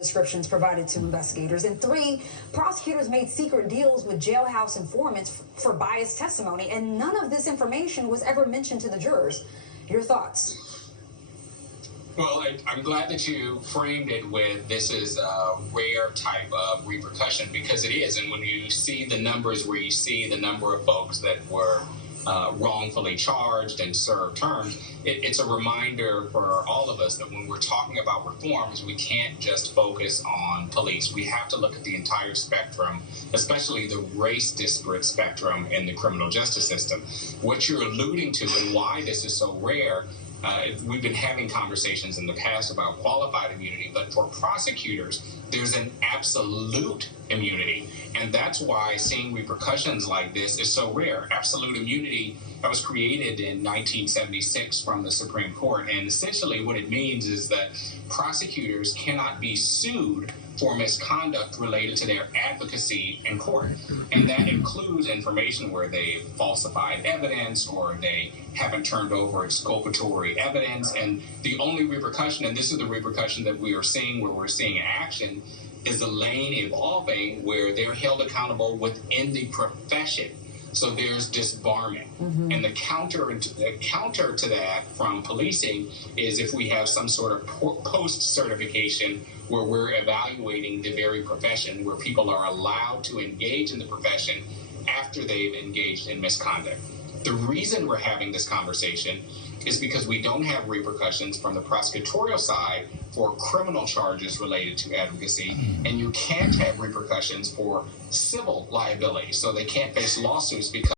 Descriptions provided to investigators. And 3, prosecutors made secret deals with jailhouse informants for biased testimony, and none of this information was ever mentioned to the jurors. Your thoughts? Well, I'm glad that you framed it with this is a rare type of repercussion, because it is. And when you see the numbers where you see the number of folks that were wrongfully charged and served terms, it's a reminder for all of us that when we're talking about reforms, we can't just focus on police. We have to look at the entire spectrum, especially the race disparate spectrum in the criminal justice system. What you're alluding to and why this is so rare, we've been having conversations in the past about qualified immunity, but for prosecutors, there's an absolute immunity. And that's why seeing repercussions like this is so rare. Absolute immunity that was created in 1976 from the Supreme Court. And essentially what it means is that prosecutors cannot be sued for misconduct related to their advocacy in court. And that includes information where they falsified evidence or they haven't turned over exculpatory evidence. And the only repercussion, and this is the repercussion that we are seeing where we're seeing action, is the lane evolving where they're held accountable within the profession. So there's disbarment. And the counter to that from policing is if we have some sort of post-certification where we're evaluating the very profession, where people are allowed to engage in the profession after they've engaged in misconduct. The reason we're having this conversation is because we don't have repercussions from the prosecutorial side for criminal charges related to advocacy, and you can't have repercussions for civil liability. So they can't face lawsuits because